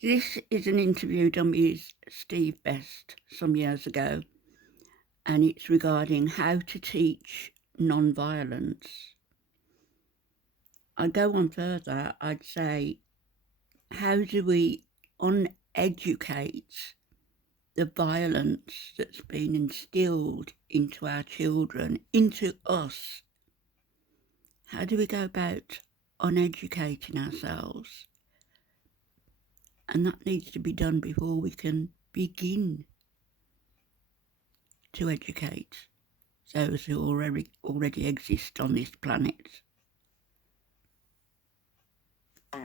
This is an interview done with Steve Best some years ago, and it's regarding how to teach non-violence. I'd go on further, I'd say, how do we uneducate the violence that's been instilled into our children, into us? How do we go about uneducating ourselves? And that needs to be done before we can begin to educate those who already exist on this planet.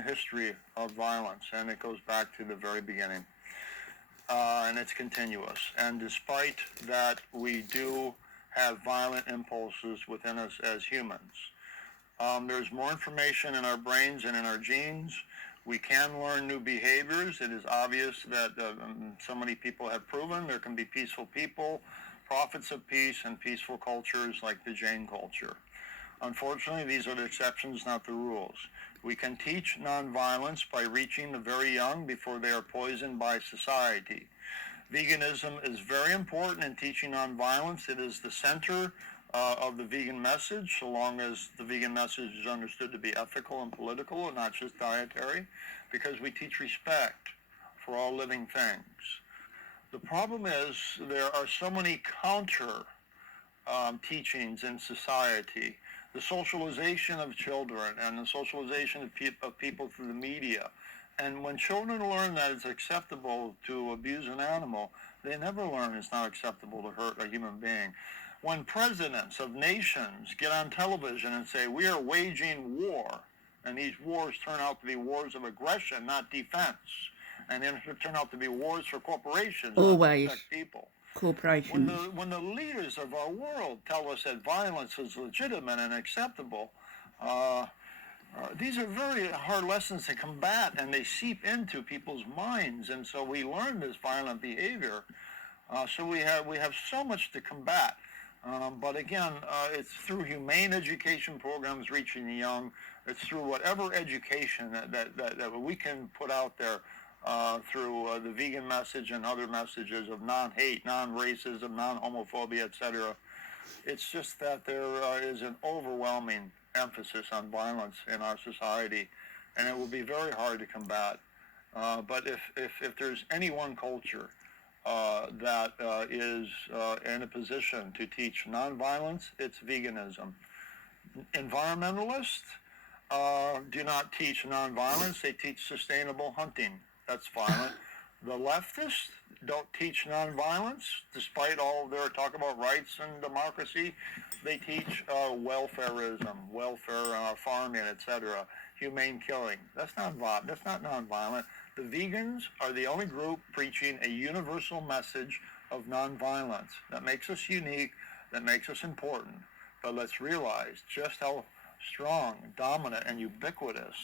History of violence, and it goes back to the very beginning, and it's continuous. And despite that, we do have violent impulses within us as humans. There's more information in our brains and in our genes. We can learn new behaviors. It is obvious that so many people have proven there can be peaceful people, prophets of peace, and peaceful cultures like the Jain culture. Unfortunately, these are the exceptions, not the rules. We can teach nonviolence by reaching the very young before they are poisoned by society. Veganism is very important in teaching nonviolence. It is the center of the vegan message, so long as the vegan message is understood to be ethical and political and not just dietary, because we teach respect for all living things. The problem is there are so many counter teachings in society. The socialization of children and the socialization of people through the media. And when children learn that it's acceptable to abuse an animal, they never learn it's not acceptable to hurt a human being. When presidents of nations get on television and say, we are waging war, and these wars turn out to be wars of aggression, not defense, and then turn out to be wars for corporations, not to protect people. Corporations. When the leaders of our world tell us that violence is legitimate and acceptable, these are very hard lessons to combat, and they seep into people's minds, and so we learn this violent behavior. So we have so much to combat. But again, it's through humane education programs reaching the young. It's through whatever education that we can put out there through the vegan message and other messages of non-hate, non-racism, non-homophobia, etc. It's just that there is an overwhelming emphasis on violence in our society, and it will be very hard to combat. But if there's any one culture that is in a position to teach nonviolence, it's veganism. Environmentalists do not teach nonviolence, they teach sustainable hunting. That's violent. The leftists don't teach nonviolence, despite all of their talk about rights and democracy. They teach welfarism, welfare farming, etc., humane killing. That's not nonviolent. The vegans are the only group preaching a universal message of nonviolence. That makes us unique, that makes us important. But let's realize just how strong, dominant, and ubiquitous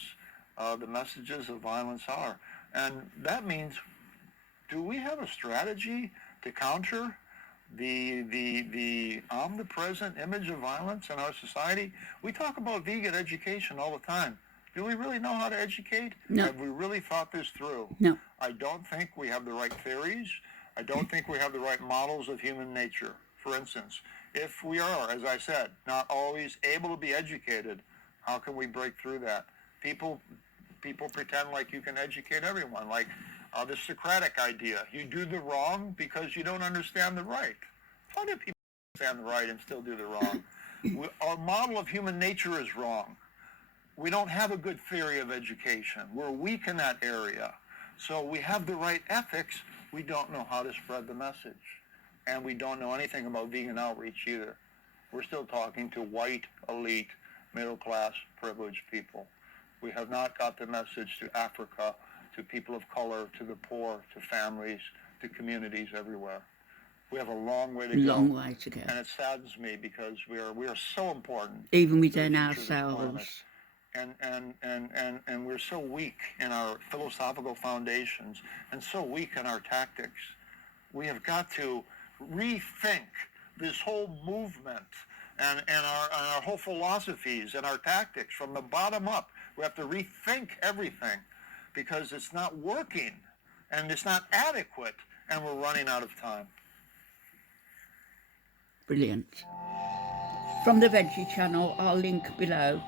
the messages of violence are. And that means, do we have a strategy to counter the omnipresent image of violence in our society? We talk about vegan education all the time. Do we really know how to educate? No. Have we really thought this through? No. I don't think we have the right theories. I don't think we have the right models of human nature. For instance, if we are, as I said, not always able to be educated, how can we break through that? People pretend like you can educate everyone, like the Socratic idea. You do the wrong because you don't understand the right. How do people understand the right and still do the wrong? Our model of human nature is wrong. We don't have a good theory of education. We're weak in that area. So we have the right ethics. We don't know how to spread the message. And we don't know anything about vegan outreach either. We're still talking to white, elite, middle-class, privileged people. We have not got the message to Africa, to people of color, to the poor, to families, to communities everywhere. We have a long way to go. Long way to go. And it saddens me because we are so important. Even within ourselves. And we're so weak in our philosophical foundations and so weak in our tactics. We have got to rethink this whole movement and our whole philosophies and our tactics from the bottom up. We have to rethink everything. because it's not working and it's not adequate and we're running out of time. Brilliant. From the Veggie Channel, I'll link below